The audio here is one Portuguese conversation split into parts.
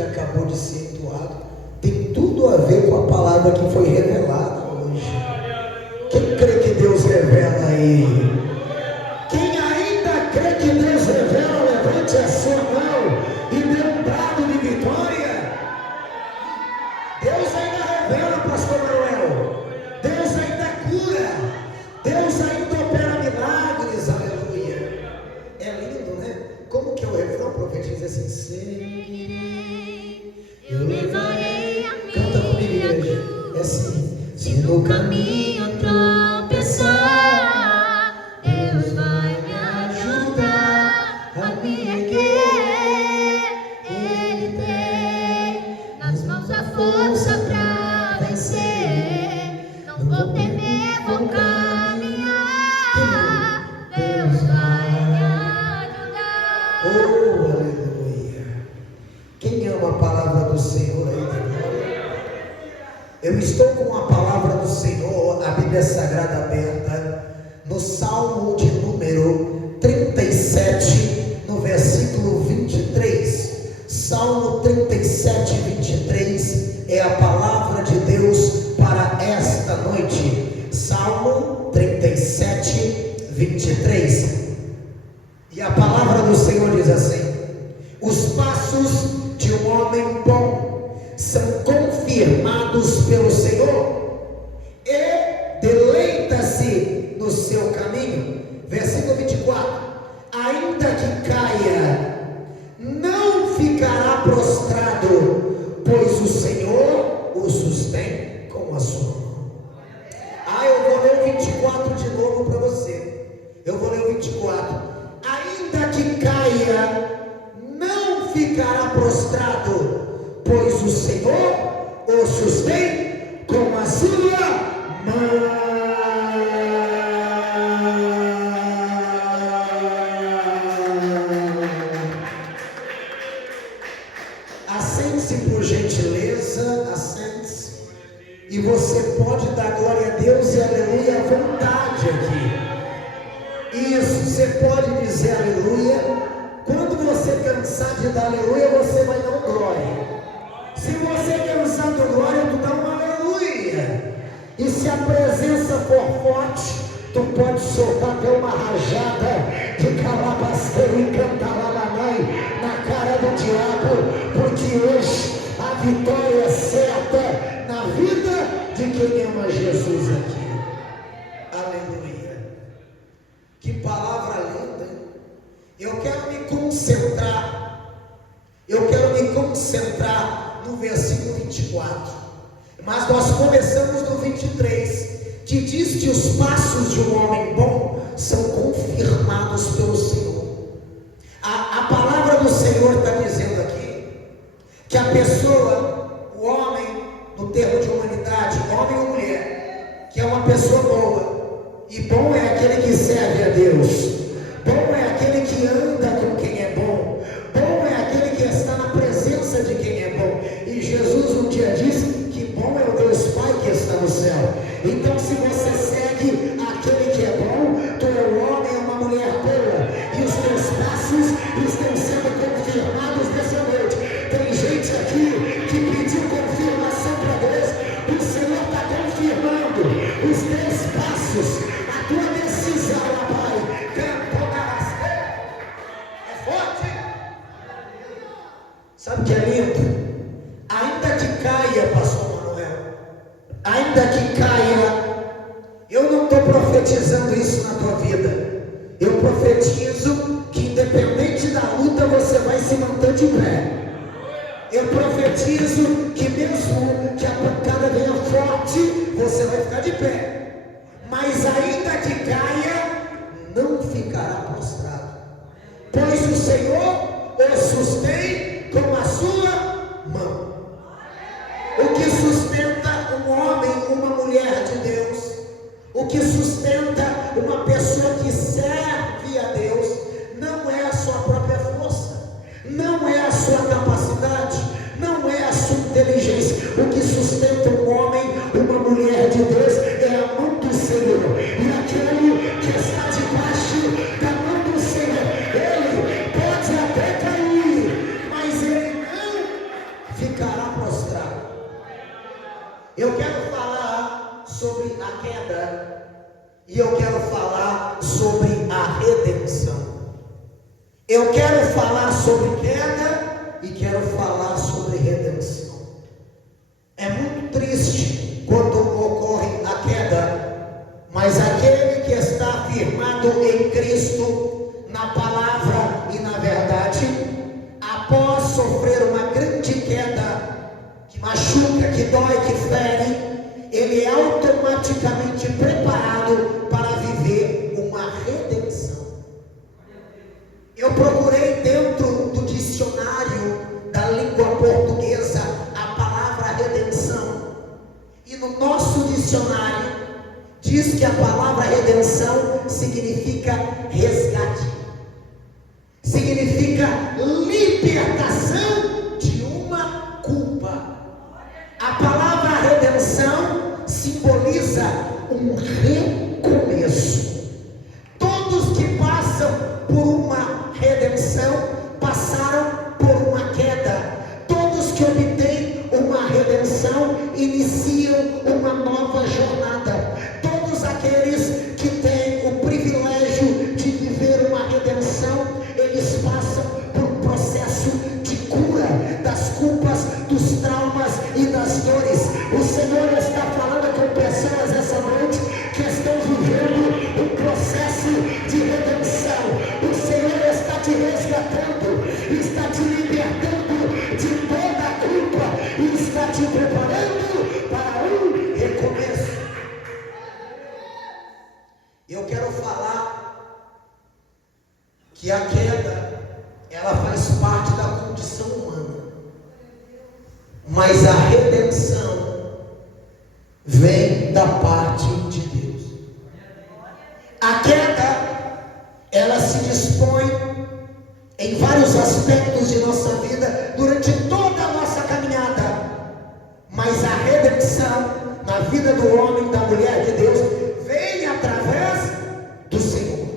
que acabou de ser entoado tem tudo a ver com a palavra que foi revelada hoje. Quem crê que Deus revela aí? Quem ainda crê que Deus revela, levante a sua mão e dê um brado de vitória. Deus ainda revela, pastor Manuel. Deus ainda cura. Deus ainda opera milagres. Aleluia. É lindo, né? Como que é o refrão? Profetiza assim: seguirei, eu levarei a minha. Canta comigo, igreja. É assim: se no caminho tropeçar, Deus vai me ajudar a me erguer. Ele tem nas mãos a força pra vencer. Não vou temer, vou caminhar. Deus vai me ajudar. Oh, aleluia. Quem ama a palavra do Senhor aí da glória? Eu estou com a palavra do Senhor, a Bíblia Sagrada aberta, no Salmo de número 37, no versículo 23. Salmo 37, 23 é a palavra de Deus para esta noite. Salmo 37, 23. E a palavra do Senhor diz assim: os passos de um homem bom são confirmados pelo Senhor e deleita-se no seu caminho. Versículo 24: ainda que caia, não ficará prostrado, pois o Senhor o sustém com a sua mão. Eu vou ler o 24 de novo para você. Eu vou ler o 24. Ainda que caia, não ficará prostrado, pois o Senhor o sustém com a sua mão. Assente-se por gentileza, assente-se. E você pode dar glória a Deus e aleluia à vontade aqui. Isso, você pode dizer aleluia. Quando você cansar de dar aleluia, você vai dar um glória. Se você cansar do glória, tu dá um aleluia. E se a presença for forte, tu pode soltar até uma rajada de calabasteiro e cantar lalanai na cara do diabo, porque hoje a vitória é certa na vida de quem ama Jesus aqui. Aleluia. Que palavra linda, hein? Eu quero me concentrar. Eu quero me concentrar no versículo 24. Mas nós começamos no 23, que diz que os passos de um homem bom são confirmados pelo Senhor. A palavra do Senhor está dizendo aqui que a pessoa, o homem, no termo de humanidade, homem ou mulher, que é uma pessoa boa, e bom é aquele que serve a Deus, bom é aquele que anda com quem é bom, bom é aquele que está na presença de quem é bom. E Jesus um dia disse que bom é o Deus Pai que está no céu. Então, se você segue aquele que é bom, tu é um homem, é uma mulher boa, e os teus passos estão sendo confirmados nessa noite. Tem gente aqui que pediu confirmação para Deus. O Senhor está confirmando os teus passos, a tua decisão, Pai. É forte. Sabe o que é lindo? Ainda que caia, pastor Manuel, ainda que caia, eu não estou profetizando isso na tua vida. Eu profetizo que independente da luta você vai se manter de pé. Eu profetizo que mesmo que a pancada venha forte, você vai ficar de pé. Mas ainda que caia, não ficará prostrado, pois o Senhor o sustém com a sua mão. O que sustenta um homem, uma mulher de Deus, o que sustenta uma pessoa que serve a Deus, não é a sua própria força, não é a sua capacidade, não é a sua inteligência. O que sustenta um homem, uma mulher de Deus, é a mão do Senhor. E aquele que está debaixo da mão do Senhor, ele pode até cair, mas ele não ficará prostrado. Eu quero falar sobre a queda e eu quero falar sobre a redenção. Eu quero falar sobre queda e quero falar sobre redenção. É muito triste quando ocorre a queda, mas aquele que está firmado em Cristo, na palavra e na verdade, após sofrer uma grande queda que machuca, que dói, que fere, ele é automaticamente preparado para viver uma redenção. Eu procurei dentro do dicionário da língua portuguesa a palavra redenção, e no nosso dicionário diz que a palavra redenção significa resgate, significa libertação de uma culpa. A palavra redenção simboliza um recomeço. Todos que passam por uma redenção passaram por uma queda. Todos que obtêm uma redenção iniciam uma nova jornada. Todos aqueles que têm o privilégio de viver uma redenção, eles passam por um processo de cura das culpas, dos traumas e das dores. O Senhor está falando com pessoas essa noite que estão vivendo um processo de redenção. O Senhor está te resgatando, está te libertando de toda a culpa e está te preparando para um recomeço. Eu quero falar que a queda, ela faz parte da condição humana, mas a redenção vem da parte de Deus. A queda, ela se dispõe em vários aspectos de nossa vida durante toda a nossa caminhada, mas a redenção na vida do homem, da mulher de Deus, vem através do Senhor.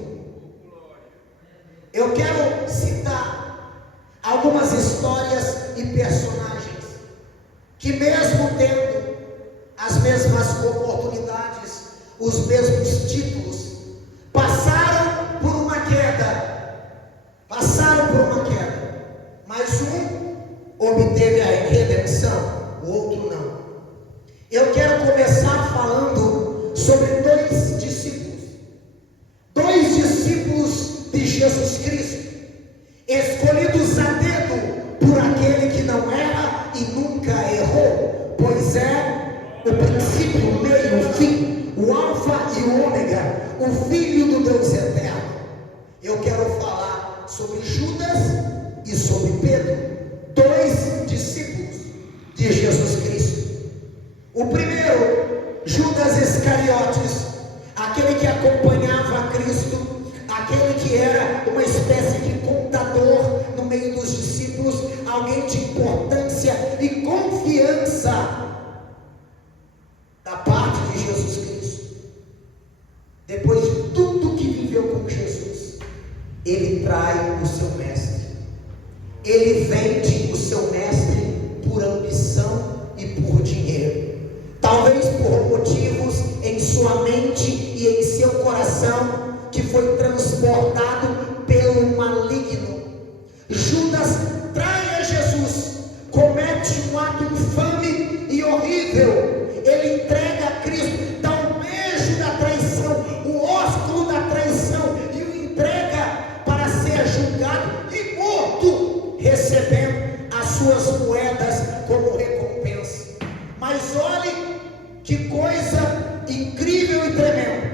Eu quero citar algumas histórias e personagens que, mesmo tendo as mesmas oportunidades, os mesmos títulos, passaram por uma queda, mas um obteve a redenção, o outro não. Eu quero começar falando sobre dois discípulos de Jesus Cristo, escolhidos a dedo por aquele que não erra e nunca errou, pois é o princípio, o meio, o fim, o alfa e o ômega, o Filho do Deus eterno. Eu quero falar sobre Judas e sobre Pedro, dois discípulos de Jesus Cristo. O primeiro, Judas Iscariotes, aquele que acompanhava Cristo, aquele que era uma espécie de contador no meio dos discípulos, alguém de importância e confiança da parte de Jesus Cristo. Depois de tudo que viveu com Jesus, ele trai o seu mestre, ele vende o seu mestre por ambição e por dinheiro, talvez por motivos em sua mente e em seu coração que foi transportado pelo maligno. Judas trai a Jesus, comete um ato infame e horrível. Ele entrega a Cristo, dá o beijo da traição, o ósculo da traição, e o entrega para ser julgado e morto, recebendo as suas moedas como recompensa. Mas olhe que coisa incrível e tremenda.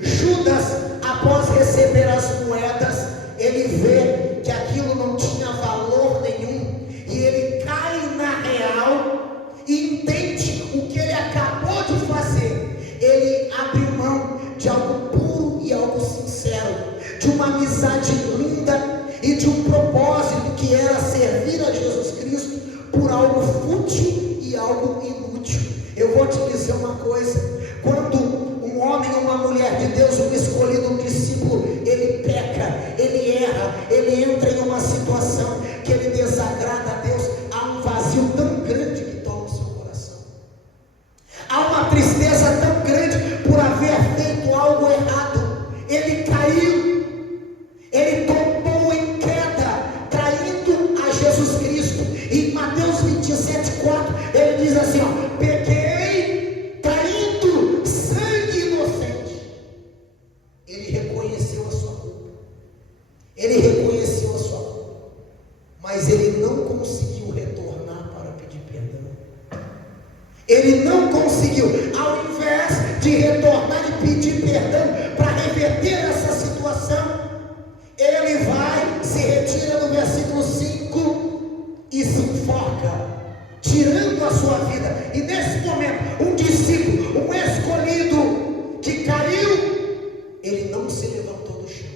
Judas, após receber as moedas, ele vê que aquilo não tinha valor nenhum, e ele cai na real e entende o que ele acabou de fazer. Ele abre mão de algo puro e algo sincero, de uma amizade linda e de um propósito que era servir a Jesus Cristo, por algo fútil e algo inútil. Eu vou te dizer uma coisa: quando um homem ou uma mulher de Deus, um escolhido, um discípulo, ele peca, ele erra, ele entra em uma situação que ele desagrada a Deus, há um vazio tão Ele não conseguiu. Ao invés de retornar e pedir perdão para reverter essa situação, ele vai, se retira no versículo 5 e se enforca, tirando a sua vida. E nesse momento, um discípulo, um escolhido que caiu, ele não se levantou do chão.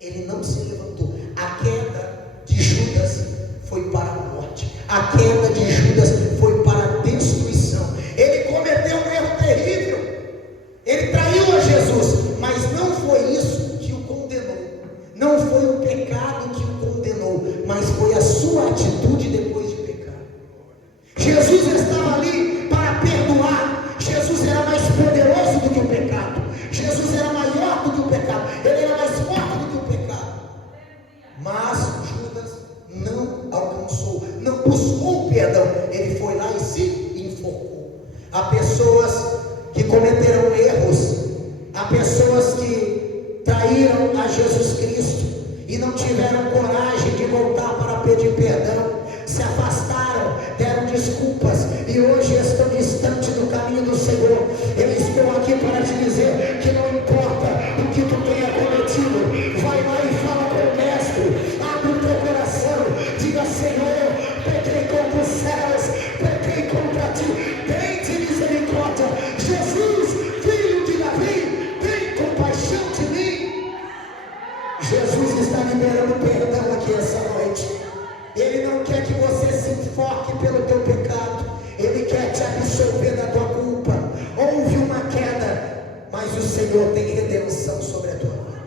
Ele não se levantou. A queda de Judas foi para a morte. A queda de Judas foi para a destruição. Ele cometeu um erro terrível. Ele traiu a Jesus, mas não foi isso que o condenou. Não foi o pecado que o condenou, mas foi a sua atitude depois de pecar. Jesus estava ali para perdoar. Jesus era mais poderoso do que o pecado. Jesus era maior do que o pecado. Ele era mais forte do que o pecado. Mas Judas não alcançou, não buscou o perdão. Ele foi lá e se enforcou. Há pessoas que cometeram erros. Há pessoas que traíram a Jesus Cristo e não tiveram coragem de voltar para pedir perdão. Se afastaram, deram desculpas e hoje estão distantes do caminho do Senhor. Eu estou aqui para te dizer que não importa o que tu tenha cometido, vai lá e fala com o mestre, abre o teu coração, diga: Senhor, pequei contra os céus, pequei contra ti, tem misericórdia. Jesus, filho de Davi, tem compaixão de mim. Jesus está liberando perdão aqui essa noite. Ele não quer que você se enfoque pelo teu pecado. Ele quer te absolver da tua culpa. Houve uma queda, mas o Senhor tem redenção sobre a tua vida.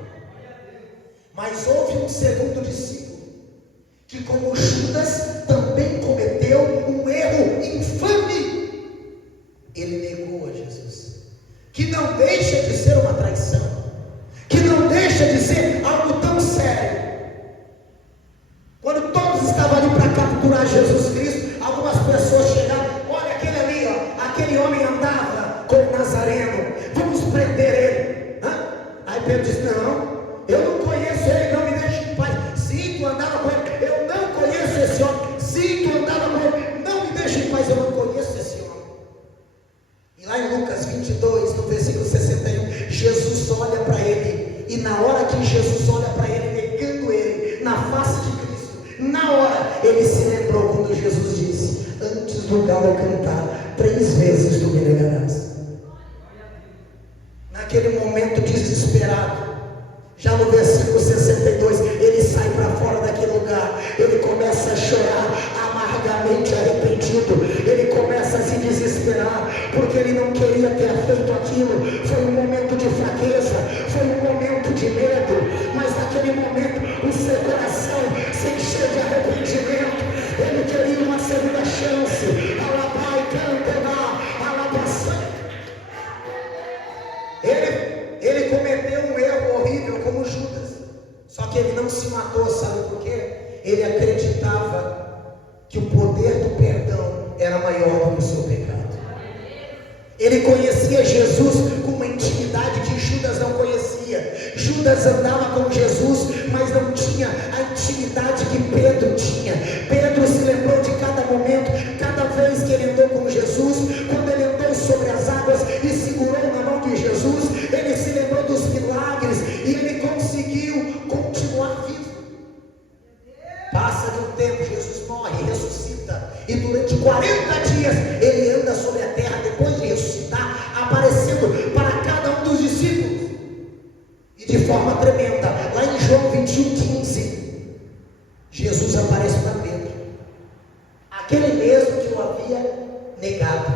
Mas houve um segundo discípulo, que como Judas também cometeu um erro infame. Ele negou a Jesus, que não deixa de ser uma traição, que não deixa de ser algo tão sério. Quando todos estavam ali para capturar Jesus Cristo, algumas pessoas chegaram: olha aquele ali, ó, aquele homem andava com o Nazareno, vamos prender ele. Aí Pedro disse: não, eu não conheço ele, não me deixe em paz. Sim, tu andava com ele, eu não conheço esse homem. Sim, tu andava com ele, não me deixe em paz, eu não conheço esse homem. E lá em Lucas 22, no versículo 61, Jesus olha para ele, e na hora que Jesus olha para ele, negando ele na face de Cristo, na hora ele se lembrou quando Jesus disse: antes do galo cantar, 3 vezes tu me negarás. Naquele momento desesperado, já no versículo 62, ele sai para fora daquele lugar, ele começa a chorar, amargamente arrependido, ele começa a se desesperar, porque ele não queria ter feito aquilo. Foi um momento de fraqueza, foi um momento de medo, mas naquele momento o seu coração se encheu de arrependimento. Ele queria uma segunda chance. Alabai, cantará, alabação. Ele cometeu um erro horrível como Judas, só que ele não se matou. Sabe por quê? Ele acreditava que o poder do perdão era maior do que o seu pecado. Ele conhecia Jesus com uma intimidade que Judas não conhecia. Judas andava com Jesus, mas não tinha a intimidade que Pedro tinha. Pedro se lembrou de cada momento, cada vez que ele andou com Jesus, quando ele andou sobre as águas e segurou na mão de Jesus, ele se lembrou dos milagres e ele conseguiu continuar vivo. Passa de um tempo, Jesus morre, ressuscita, e durante 40 dias ele anda sobre a terra depois de ressuscitar, aparecendo para cada um dos discípulos, e de forma tremenda. Lá em João 21:15, Jesus aparece para Pedro, aquele mesmo que o havia negado.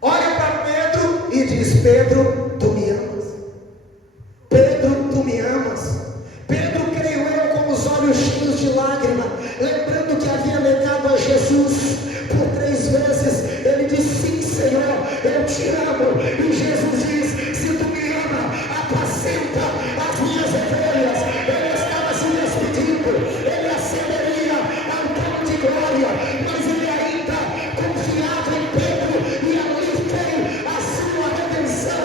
Olha para Pedro e diz: Pedro, tu me amas? Pedro, tu me amas? Pedro, creio eu, com os olhos cheios de lágrima, lembrando que havia negado a Jesus por 3 vezes, ele disse: sim, Senhor, eu te amo. E Jesus diz: se tu me ama, apacenta as minhas ovelhas. Ele estava se despedindo, ele ascenderia ao trono de glória, mas ele ainda confiava em Pedro, e ali veio a sua redenção.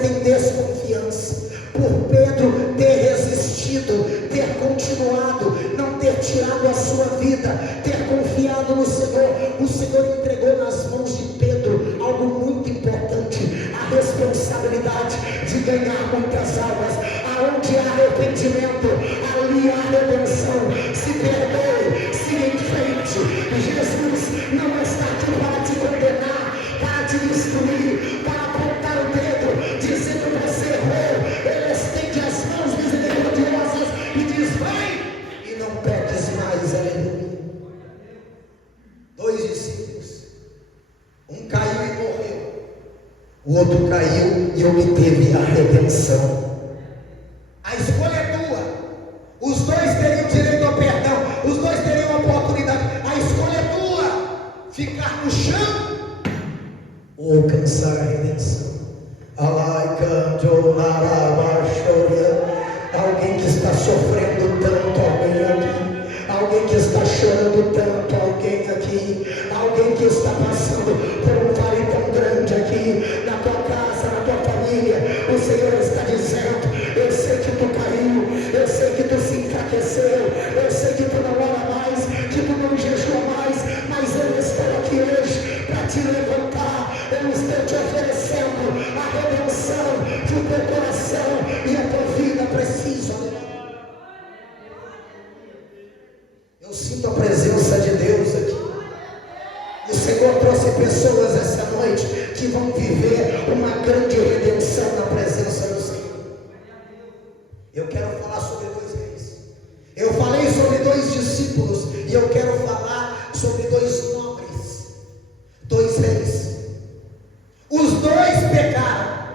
tem desconfiança. Por Pedro ter resistido, ter continuado, não ter tirado a sua vida, ter confiado no Senhor, o Senhor entregou nas mãos de Pedro algo muito importante: a responsabilidade de ganhar muitas almas. Aonde há arrependimento, ali há redenção. Se perdoe, siga em frente. Jesus não está aqui para te condenar, para te destruir, para apontar o dedo, dizendo que você errou. Ele estende as mãos misericordiosas e diz: vai e não peques mais. Aleluia. 2 discípulos, um caiu e morreu, o outro caiu e obteve a redenção. A escolha é tua. Os dois teriam direito ao perdão, os dois teriam a oportunidade. A escolha é tua: ficar no chão ou alcançar a redenção. Alguém que está sofrendo tanto, alguém aqui. Alguém que está chorando tanto, alguém aqui. Alguém que está passando por um vale tão grande aqui, na tua casa, na tua família. O Senhor está dizendo: eu sei que tu caiu, eu sei que tu se enfraqueceu, eu sei que tu não ora mais, que tu não jejua mais, mas eu estou aqui hoje para te levantar. Eu estou te oferecendo a redenção do teu coração e a tua vida precisa. Eu sinto a presença de Deus aqui. O Senhor trouxe pessoas essa noite que vão viver uma grande redenção na presença do Senhor. Eu quero falar sobre 2 reis. Eu falei sobre 2 discípulos e eu quero falar sobre 2 nobres, 2 reis. Os 2 pecaram,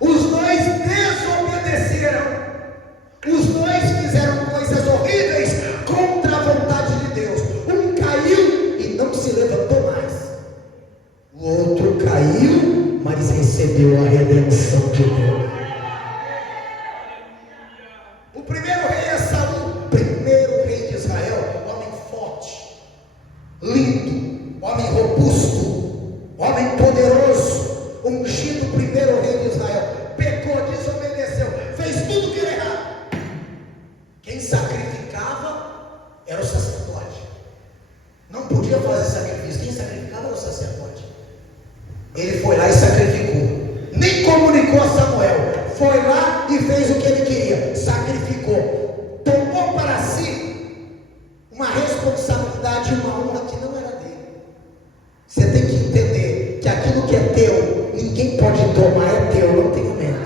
os 2 desobedeceram, os 2 fizeram coisas horríveis contra a vontade de Deus. Um caiu e não se levantou mais, o outro caiu, mas recebeu a redenção de Deus. O primeiro rei é Saul, primeiro rei de Israel, homem forte, lindo, homem robusto, homem poderoso, ungido, primeiro rei de Israel. Pecou, desobedeceu, fez tudo que era errado. Quem sacrificava era o sacerdote. Não podia fazer sacrifício. Quem sacrificava era o sacerdote. Ele foi lá e sacrificou. Nem comunicou a Samuel. Foi lá e fez o que ele queria. Sacrificou. Tomou para si uma responsabilidade, uma honra que não era dele. Você tem que entender que aquilo que é teu, ninguém pode tomar, é teu, não tenha medo.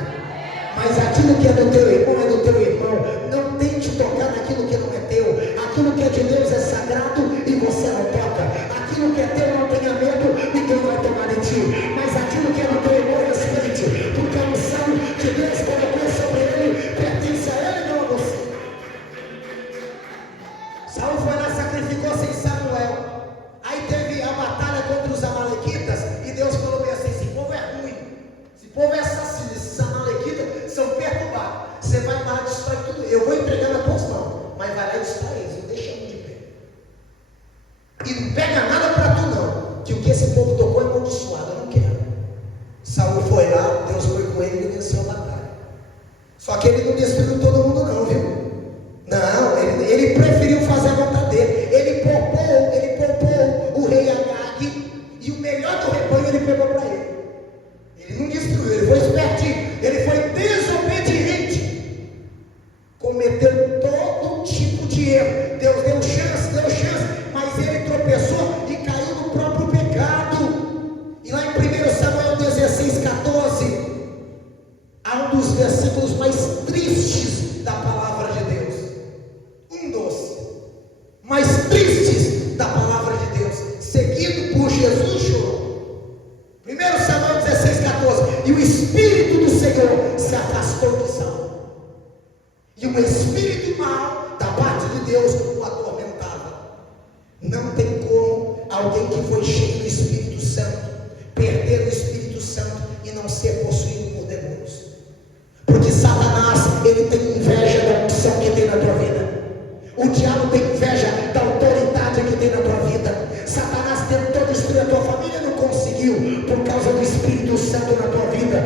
Mas aquilo que é do teu irmão, é do teu irmão. Não tente tocar naquilo que não é teu. Aquilo que é de Deus é sagrado e você não toca. Aquilo que é teu, não tenha medo, ninguém vai tomar de ti. Mas aquilo que é do teu irmão, respeite, porque a unção que Deus colocou sobre ele pertence a ele, não a você. Saul foi lá, sacrificou sem Samuel. Aí teve a batalha contra os amalequitas e Deus falou bem assim: esse povo é ruim, esse povo é assassino, esses amalequitas são perturbados. Você vai lá e destrói tudo. Eu vou entregar na tua mão, mas vai lá e destrói eles, não deixa um de pé. E não pega nada para tu não, que o que esse povo tocou é amaldiçoado, eu não quero. Saul foi lá, Deus foi com ele e venceu a batalha. Só que ele não destruiu todo mundo não, viu? Não, ele preferiu fazer a vontade dele. Ele poupou o rei Agag, e o melhor do rebanho ele pegou para ele. Ele não destruiu, ele foi espertinho, ele foi desobediente, cometeu todo tipo de erro. Deus deu chance, mas ele tropeçou e caiu no próprio pecado. E lá em 1 Samuel 16:14, há um dos versículos mais tristes da palavra de Deus, um dos mais tristes da palavra de Deus, seguido por Jesus chorou. 1 Samuel 16:14, e o Espírito do Senhor se afastou de Saul, e um espírito mau da parte de Deus o atormentava. Não tem como alguém que foi cheio do Espírito Santo perder o Espírito Santo e não ser possuído por demônios. Porque Satanás, ele tem inveja da unção que tem na tua vida. O diabo tem inveja da autoridade que tem na tua vida. Satanás tentou destruir a tua família e não conseguiu, por causa do Espírito Santo na tua vida.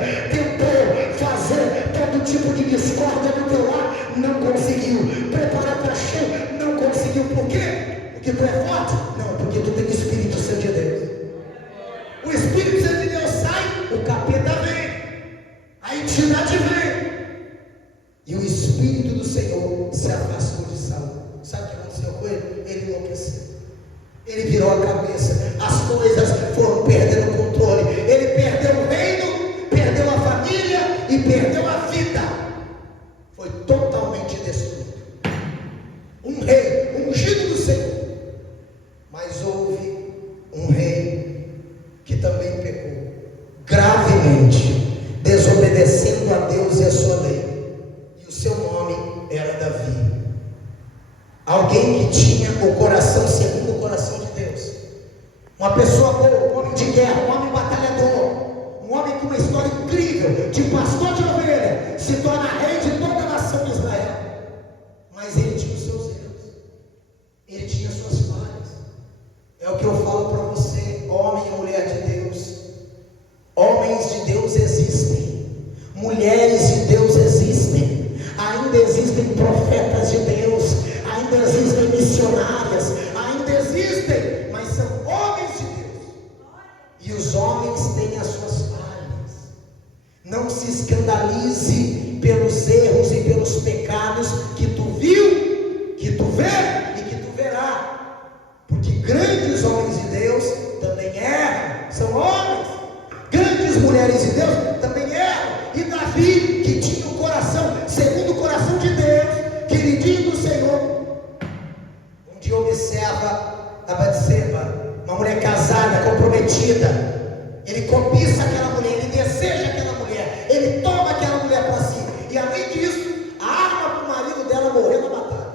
ele virou a cabeça, as coisas foram perdendo o controle, ele perdeu o reino, perdeu a família e perdeu a vida, foi totalmente destruído. Um rei ungido do Senhor, mas houve um rei que também pecou gravemente, desobedecendo a Deus e a sua lei, e o seu nome era Davi. Alguém que tinha o coração segundo o coração de Deus, uma pessoa boa, um homem de guerra, um homem batalhador, um homem com uma história incrível, de pastor de ovelha, se torna rei de toda a nação de Israel. Mas ele tinha os seus erros, ele tinha suas falhas. É o que eu falo para você, homem e mulher de Deus. Homens de Deus existem, mulheres de Deus existem, ainda existem profetas de Deus, ainda existem missionárias, ainda existem, mas são homens de Deus, e os homens têm as suas falhas. Não se escandalize pelos erros e pelos pecados que tu viu, que tu vê e que tu verá, porque grandes homens de Deus também erram, são homens. Grandes mulheres de Deus também erram. E Davi, que tinha um coração segundo o coração de Deus, queridinho do Senhor, um dia observa a Batseba, uma mulher casada, comprometida. Ele cobiça aquela mulher, ele deseja aquela mulher, ele toma aquela mulher para si, e além disso, a arma para o marido dela morrer na batalha.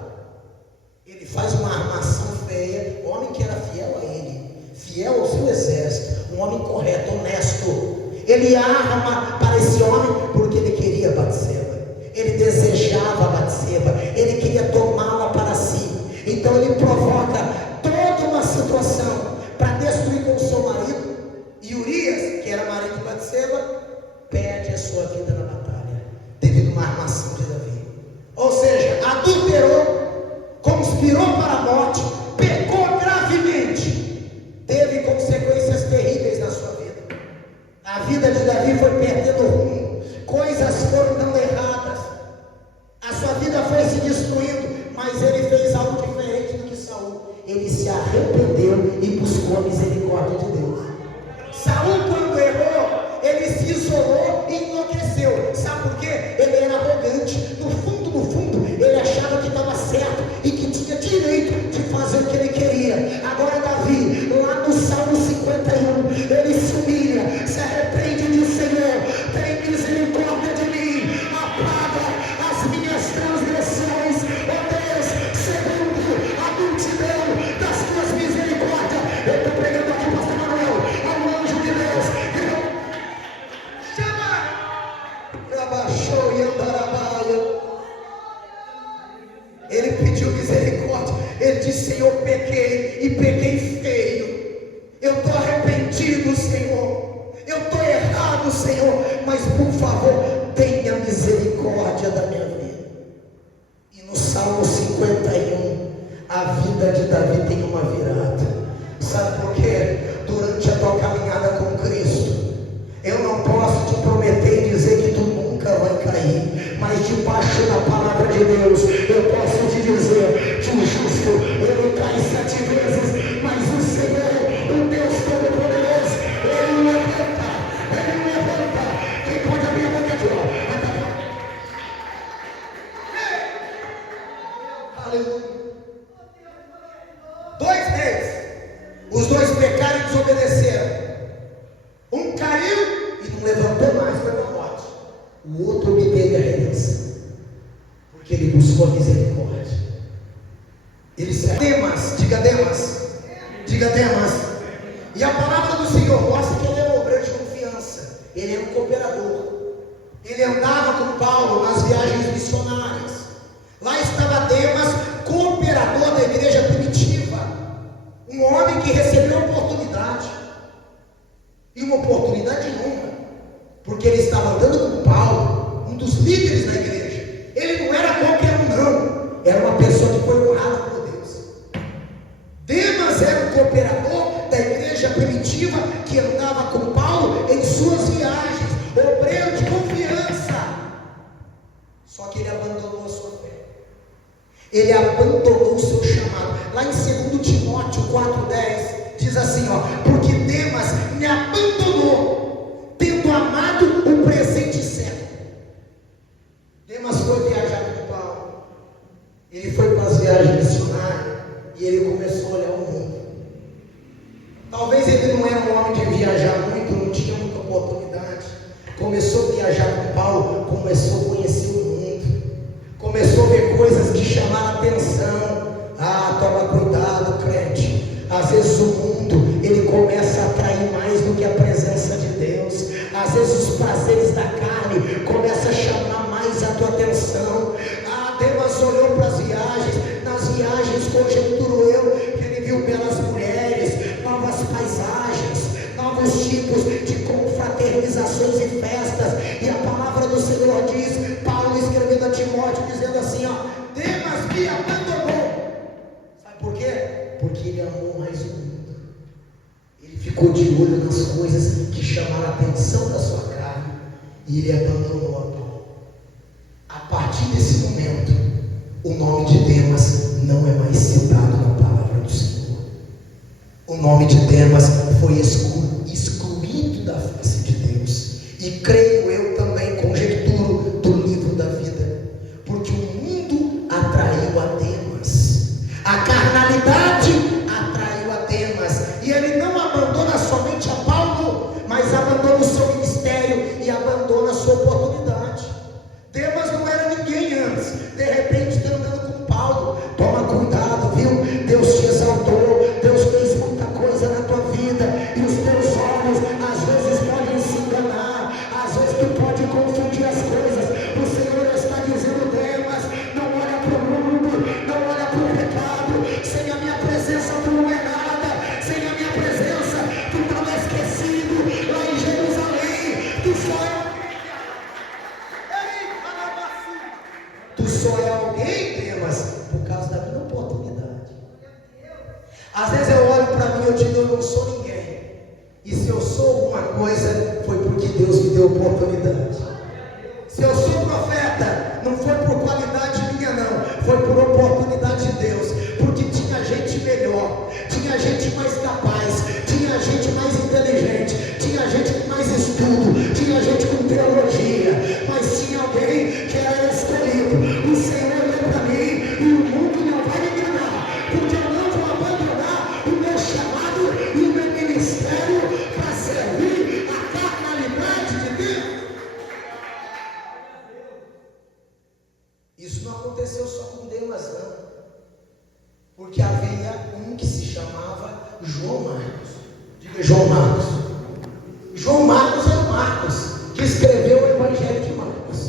Ele faz uma armação feia, homem que era fiel a ele, fiel ao seu exército, um homem correto, honesto. Ele arma para esse homem porque ele queria Batseba, ele desejava Batseba, ele queria tomá-la para si. Então ele provoca toda uma situação para destruir com o seu marido. E Urias, que era marido de Batseba, perde a sua vida na batalha devido a uma armação de Davi. Ou seja, adulterou, conspirou para a morte, pecou gravemente, teve consequências terríveis na sua vida. A vida de Davi foi perdendo rumo, coisas foram dando erradas, a sua vida foi se destruindo, mas ele fez algo diferente do que Saul. Ele se arrependeu e buscou a misericórdia de Deus. Saul, quando errou, ele se isolou e enlouqueceu. Sabe por quê? Ele era arrogante. No fundo, ele achava que estava certo e que tinha direito de fazer o que ele queria. Agora Davi, lá no Salmo 51, ele se humilha, se arrepende e diz: Senhor, tem misericórdia de mim, apaga as minhas transgressões, ó Deus, segundo a multidão das tuas misericórdias. Eu estou pregando aqui, pastor Manuel, ao anjo de Deus, ele pediu misericórdia, ele disse: Senhor, pequei e pequei feio, eu estou arrependido, Senhor, eu estou errado, Senhor, mas por favor, tenha misericórdia da minha vida. E no Salmo 51, a vida de Davi tem uma virada. Sabe por quê? Durante a tua caminhada com Cristo, eu não posso te prometer e dizer que tu nunca vai cair, mas debaixo da palavra de Deus, eu posso te dizer que o justo, ele cai 7 vezes, mas o Senhor, o Deus Todo-Poderoso, ele levanta. Quem pode abrir a boca de aleluia. 2 reis, os 2 pecaram e desobedeceram. Um caiu e não levantou mais, foi para a morte. O outro obteve a redenção, porque ele buscou a misericórdia. Ele se Demas, diga Demas. E a palavra do Senhor mostra que ele é um obreiro de confiança, ele é um cooperador. Ele andava com Paulo nas viagens missionárias. Lá estava Demas, cooperador da igreja primitiva, um homem que recebeu oportunidade, e uma oportunidade única, porque ele estava andando com Paulo, um dos líderes da igreja. Ele não era qualquer um, não, era uma pessoa que foi honrada por Deus. Demas era um cooperador da igreja primitiva que andava com Paulo em suas viagens, obreiro de confiança. Só que ele abandonou a sua fé, ele abandonou o seu chamado. Lá em 2 Timóteo 4,10 diz assim, ó: porque Demas me abandonou, tendo amado o presente século. Demas foi viajar com Paulo, ele foi para as viagens missionárias e ele começou a olhar o mundo. Talvez ele não era um homem de viajar muito, não tinha muita oportunidade. Começou a viajar com Paulo, começou a conhecer o mundo, começou a ver coisas que chamaram a atenção. Toma cuidado, crente. Às vezes o mundo, ele começa a atrair mais do que a presença de Deus. Às vezes os prazeres da carne começam a chamar mais a tua atenção. Demas olhou para as viagens. Nas viagens, conjecturo eu, que ele viu belas mulheres, novas paisagens, novos tipos de confraternizações e festas. E a palavra do Senhor diz, Paulo escrevendo a Timóteo, dizendo assim, ó: Demas me abandonou. Sabe por quê? Porque ele amou mais o mundo. Ele ficou de olho nas coisas que chamaram a atenção da sua carne, e ele abandonou a Paulo. A partir desse momento, o nome de Demas não é mais citado na palavra do Senhor. O nome de Demas foi excluído da face de Deus. E creio eu também, conjecturo do livro da vida, porque o mundo atraiu a Demas, a carnalidade atraiu a Demas, e ele não abandona somente a Paulo, mas abandona o seu ministério e abandona a sua oportunidade. Demas não era ninguém antes, de repente está andando com Paulo. Toma cuidado, viu? Deus te exaltou, Deus fez muita coisa na tua vida, e os teus olhos às vezes podem se enganar, às vezes tu pode confundir as coisas. O Senhor está dizendo, Demas, não olha para o mundo, não olha para o pecado. Sem a minha presença tu não é nada, sem a minha presença tu estava esquecido lá em Jerusalém. Tu só é alguém, Demas, por causa da minha oportunidade. Às vezes eu olho para mim e eu digo, eu não sou ninguém. E se eu sou alguma coisa, foi porque Deus me deu oportunidade. Se eu sou profeta, não foi por qualidade minha não, foi por oportunidade de Deus. Porque tinha gente melhor, tinha gente mais capaz, tinha gente mais inteligente, tinha gente com mais estudo, tinha gente com teologia, mas tinha alguém que era escolhido. O Senhor olhou para mim e o mundo não vai me enganar, porque eu não vou abandonar o meu chamado e o meu ministério para servir a carnalidade de Deus. Isso não aconteceu só com Demas, não, porque havia um que se chamava João Marcos. Diga João Marcos. João Marcos é o Marcos que escreveu o Evangelho de Marcos.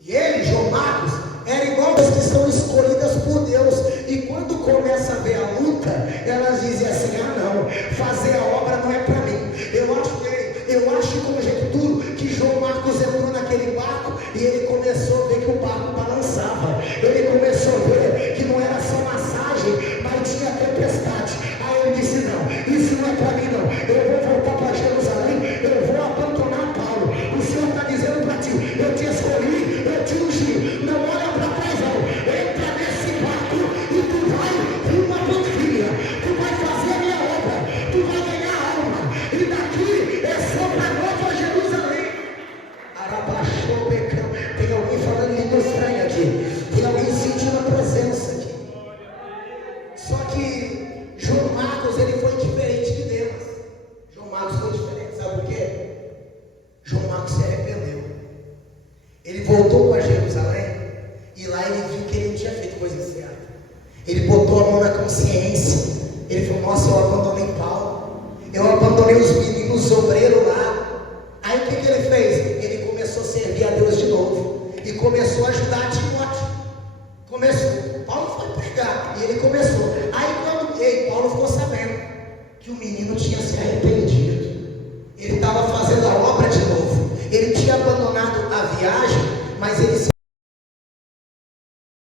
E ele, João Marcos, era igual as que são escolhidas por Deus. E quando começa a ver a luta, elas dizem assim, não, fazer a obra não é para mim. Eu acho e conjecturo que João Marcos entrou naquele barco e ele começou a ver que o barco balançava. Ele começou a ver que não era só massagem, mas tinha tempestade. Aí ele disse, não, isso não é para mim não. Eu vou voltar para Jerusalém, eu vou abandonar Paulo. O Senhor está dizendo para ti, eu te escolhi, eu te ungi. Não olha para trás não. Entra nesse barco e tu vai rumo à Panfilha. Tu vai fazer a minha obra, tu vai ganhar alma. E daqui é só para Nova Jerusalém. Arabaxou, Becão. Tem alguém falando em língua estranha aqui. Tem alguém sentindo a presença aqui. Só que João Marcos, ele foi diferente de Demas. João Marcos foi diferente, sabe por quê? João Marcos se arrependeu. Ele voltou para Jerusalém e lá ele viu que ele não tinha feito coisa certa. Ele botou a mão na consciência. Ele falou, nossa, eu abandonei Paulo, eu abandonei os meninos obreiros lá. Aí o que ele fez? Ele começou a servir a Deus de novo e começou a ajudar Timóteo. Paulo foi pregar e ele começou. Aí quando Paulo ficou sabendo que o menino tinha